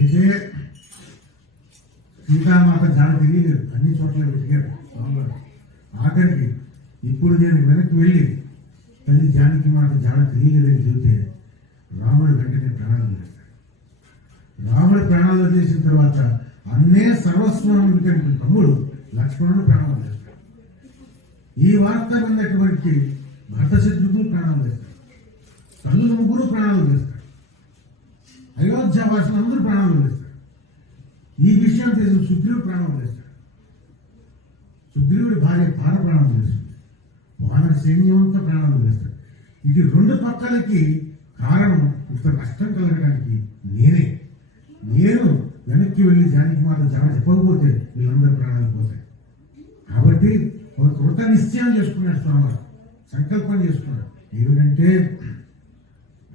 అయితే సీతామాత జాడ తెలియలేదు, అన్ని చోట్ల వెతికాడు స్వామివారు. ఆఖరికి ఇప్పుడు నేను వెనక్కి వెళ్ళి తల్లి జానకి మాత జాడ తెలియలేదని చెబితే రాముడు వెంటనే ప్రాణాలు వదిలేస్తాడు. రాముడు ప్రాణాలు వదిలేసిన తర్వాత అన్నే సర్వస్వం తమ్ముడు లక్ష్మణుడు ప్రాణాలు వదిలేస్తాడు. ఈ వార్త విన్నటువంటి భర్త శత్రుఘ్నులు ప్రాణాలు వేస్తాడు, తల్లులు ముగ్గురు ప్రాణాలు వేస్తాడు, అయోధ్య వాసులందరూ ప్రాణాలు వేస్తాడు. ఈ విషయం తెలిసిన సుగ్రీవుడు ప్రాణాలు వేస్తాడు. సుగ్రీవుడి భార్య పార ప్రాణాలు వేస్తుంది, వానర సైన్యమంతా ప్రాణాలు వేస్తాడు. ఇది రెండు పక్కలకి కారణం ఇంత నష్టం కలగడానికి నేను వెనక్కి వెళ్ళి జానకి మాత జాడ చెప్పకపోతే వీళ్ళందరూ ప్రాణాలు పోతాయి. కాబట్టి ఒక కృత నిశ్చయం చేసుకున్నాడు స్వామి, సంకల్పం చేసుకున్నాడు. ఏమిటంటే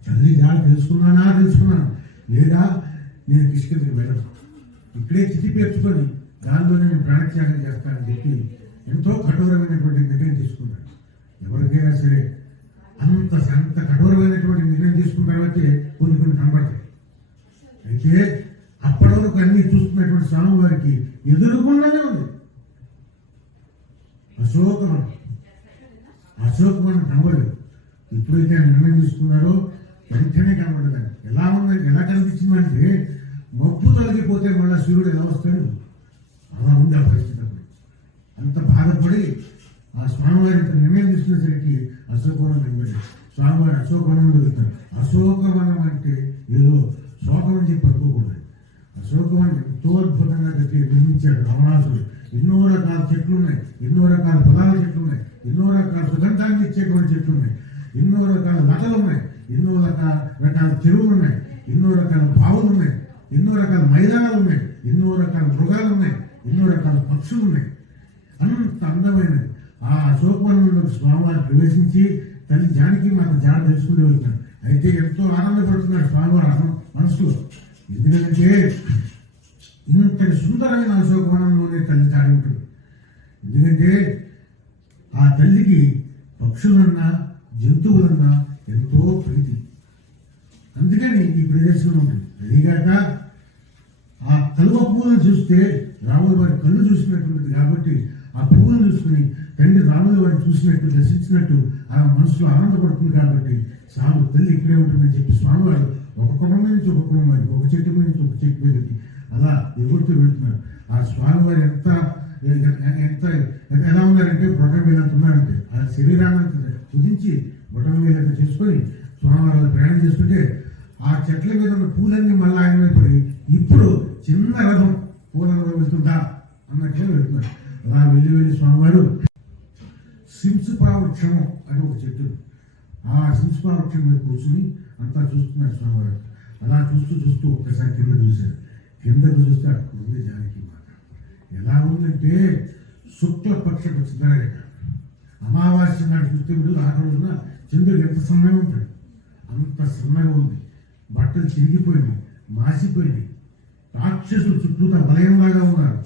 తల్లి జాడ తెలుసుకున్నాను, లేదా నేను కిష్కిందకి వెళ్ళను, ఇక్కడే చితి పేర్చుకొని దానిలోనే నేను ప్రాణత్యాగం చేస్తానని చెప్పి ఎంతో కఠోరమైనటువంటి నిర్ణయం తీసుకున్నాడు. ఎవరికైనా సరే అంత కఠోరమైనటువంటి నిర్ణయం తీసుకున్న తర్వాతే కొన్ని కనబడతాయి. అయితే అప్పటి వరకు అన్ని చూస్తున్నటువంటి స్వామి వారికి ఎదురుకుండానే ఉంది అశోకవనం కనబడదు. ఎప్పుడైతే ఆయన నిర్ణయం తీసుకున్నారో వెంటనే కనబడదండి. ఎలా కనిపించిందంటే మబ్బు తొలగిపోతే మళ్ళీ సూర్యుడు ఎలా వస్తాడు అలా ఉంది ఆ పరిస్థితి. అప్పుడు అంత బాధపడి ఆ స్వామివారి నిర్ణయం తీసుకునేసరికి అశోకవనం కనబడి స్వామివారి అశోకవనం వెళ్తారు. అశోకవనం అంటే ఏదో శోకం అని చెప్పి అనుకోకూడదు. అశోకవనం ఎంతో అద్భుతంగా నిర్మించాడు రావణాసుడు. ఎన్నో రకాల చెట్లు ఉన్నాయి, ఎన్నో రకాల ఫలాల చెట్లు ఉన్నాయి, ఎన్నో రకాల సుగంధాన్ని ఇచ్చేటువంటి చెట్లు ఉన్నాయి, ఎన్నో రకాల లతలు ఉన్నాయి, ఎన్నో రకాల చెరువులు ఉన్నాయి, ఎన్నో రకాల బావులు ఉన్నాయి, ఎన్నో రకాల మైదానాలు ఉన్నాయి, ఎన్నో రకాల మృగాలు ఉన్నాయి, ఎన్నో రకాల పక్షులు ఉన్నాయి. అంత అందమైనది. ఆ అశోకవనంలో స్వామివారు ప్రవేశించి తల్లి జానకి మాత జాడ తెలుసుకుని వెళ్తున్నాడు. అయితే ఎంతో ఆనందపడుతున్నాడు స్వామివారు మనసులో. ఎందుకంటే ఇంతటి సుందరమైన అశోకవనంలోనే తల్లి జాడ ఉంటుంది. ఎందుకంటే ఆ తల్లికి పక్షులన్నా జంతువులన్నా ఎంతో ప్రీతి, అందుకని ఈ ప్రదేశంలో ఉంటుంది. అదిగాక ఆ కలువ పువ్వులను చూస్తే రాముల వారి కళ్ళు చూసినట్టుంది. కాబట్టి ఆ పువ్వులను చూసుకుని తండ్రి రాముల వారిని చూసినట్టు దర్శించినట్టు ఆ మనసులో ఆనందపడుతుంది. కాబట్టి స్వామి తల్లి ఇక్కడే ఉంటుందని చెప్పి స్వామివారు ఒక కుటుంబం నుంచి ఒక కుటుంబం, ఒక చెట్టు మీద నుంచి ఒక చెట్టు మీదకి అలా ఎగురుతూ వెళ్తున్నారు. ఆ స్వామివారు ఎంత ఎలా ఉన్నారంటే బొటన వేలంత ఉన్నారంటే ఆ శరీరాన్ని కుదించి బొటన వేలంత చేసుకొని స్వామివారు ప్రయాణం చేస్తుంటే ఆ చెట్ల మీద ఉన్న పూలన్నీ మళ్ళీ ఆయన పడి ఇప్పుడు చిన్న రథం పూల రథం వెళ్తుందా అన్నట్లే వెళ్తున్నారు. అలా వెళ్ళి స్వామివారు సింసుపావృక్షము అని ఒక చెట్టు, ఆ సింసుపావృక్షం మీద కూర్చుని అంతా చూస్తున్నారు స్వామివారు. అలా చూస్తూ ఒక్కసారి కిందకు చూస్తే అక్కడ ఉంది జానకి మాత. ఎలా ఉందంటే శుక్లపక్ష చంద్రరేఖ, అమావాస్య నాడు చూస్తే ఆ రోజున చంద్రుడు ఎంత సన్నగా ఉంటాడు అంత సన్నగా ఉంది. బట్టలు చిరిగిపోయింది, మాసిపోయింది. రాక్షసులు చుట్టూతా వలయంలాగా ఉన్నారు.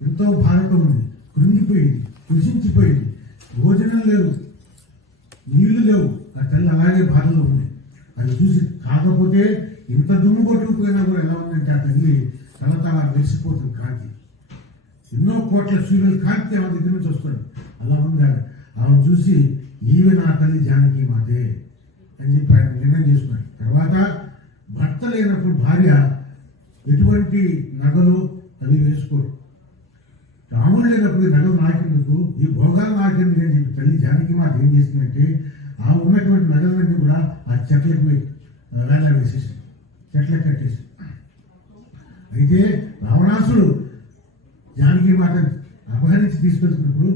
ఎంతో బాధతో ఉంది, కృంగిపోయింది, కృషించిపోయింది. భోజనం లేదు, నీళ్లు లేవు. ఆ తల్లి అలాగే బాధలో ఉంది. అది చూసి కాకపోతే ఇంత దుమ్ము కొట్టుకుపోయినా కూడా ఎలా ఉందంటే ఆ తల్లి తల మెరిసిపోతుంది కాంతి. ఎన్నో కోట్ల సూర్యుల కాంతి ఆమె దగ్గర నుంచి వస్తుంది. అలా ఉంది. ఆమె చూసి ఈమె నా తల్లి జానకి మాతే అని చెప్పి ఆయన నిర్ణయం చేసుకున్నాడు. తర్వాత భర్త లేనప్పుడు భార్య ఎటువంటి నగలు అవి వేసుకోరు. రాముడు లేనప్పుడు నగలు నాకెందుకు, ఈ భోగాలు నాకెందుకు అని చెప్పి తల్లి జానకి మాత ఏం చేసిందంటే ఆ ఉన్నటువంటి నగలన్నీ కూడా ఆ చెట్లకి వేళ వేసేసి చెట్లకు కట్టేసి. అయితే రావణాసుడు జానకి మాత అపహరించి తీసుకెళ్తున్నప్పుడు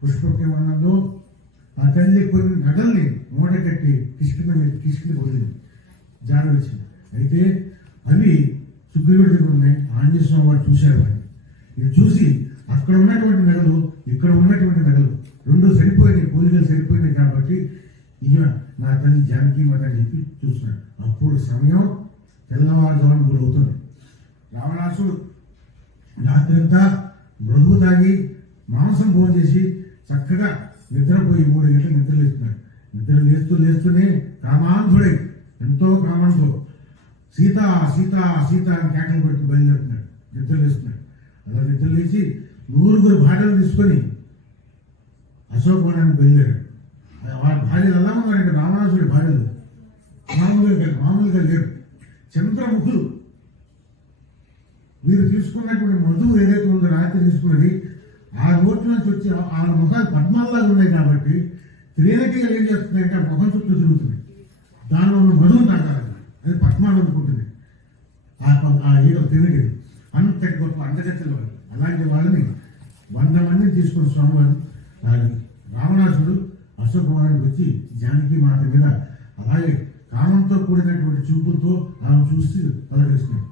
పుష్పకేమనంలో ఆ తల్లి కొన్ని నగల్ని మూట కట్టి కిష్కింద వదిలింది, జాడ వచ్చింది. అయితే అవి సుగ్రీవుడి దగ్గర ఉన్నాయి. ఆంజనేయ స్వామి వారు చూశారు. వాడిని ఇది చూసి అక్కడ ఉన్నటువంటి నగలు ఇక్కడ ఉన్నటువంటి నగలు రెండు సరిపోయినాయి, పోలికలు సరిపోయినాయి. కాబట్టి ఇక నా తల్లి జానకి మాత అని చెప్పి చూస్తున్నాడు. అప్పుడు సమయం తెల్లవారుజామున గురవుతుంది. రావణాసుడు రాత్రంతా మృదువు తాగి మాంసం భోజనం చేసి చక్కగా నిద్రపోయి 3 గంటలు నిద్రలేస్తున్నాడు. నిద్ర లేస్తూనే కామాంధుడై ఎంతో కామంతో సీత సీత సీత అని కేకలు పెట్టి బయలుదేరుతున్నాడు, నిద్ర లేస్తున్నాడు. అలా నిద్ర లేచి 9 భార్యలు తీసుకొని అశోకవనానికి బయలుదేరాడు. వాళ్ళ భార్యలు ఎలా ఉన్నారంటే రావణాసుడి భార్యలు మామూలుగా లేరు, చంద్రముఖులు. వీరు తీసుకున్నటువంటి మధువు ఏదైతే ఉందో రాత్రి తీసుకున్నది ఆ నోటి నుంచి వచ్చి ఆ ముఖాలు పద్మాల్లాగా ఉన్నాయి కాబట్టి త్రీనకీలు ఏం చేస్తున్నాయంటే ఆ ముఖం చుట్టూ తిరుగుతుంది. దానిలో ఉన్న మధువు తాగాలి, అది పద్మాలు అనుకుంటుంది ఆ ఏదో తినగలి. అంతటి గొప్ప అందగత్తెల వాళ్ళు. అలాంటి వాళ్ళని 100 మందిని తీసుకుని స్వామివారు రావణాసుడు అశోకవనానికి వచ్చి జానకి మాత మీద అలాగే కామంతో కూడినటువంటి చూపులతో ఆమె చూసి పలకరిస్తున్నాడు.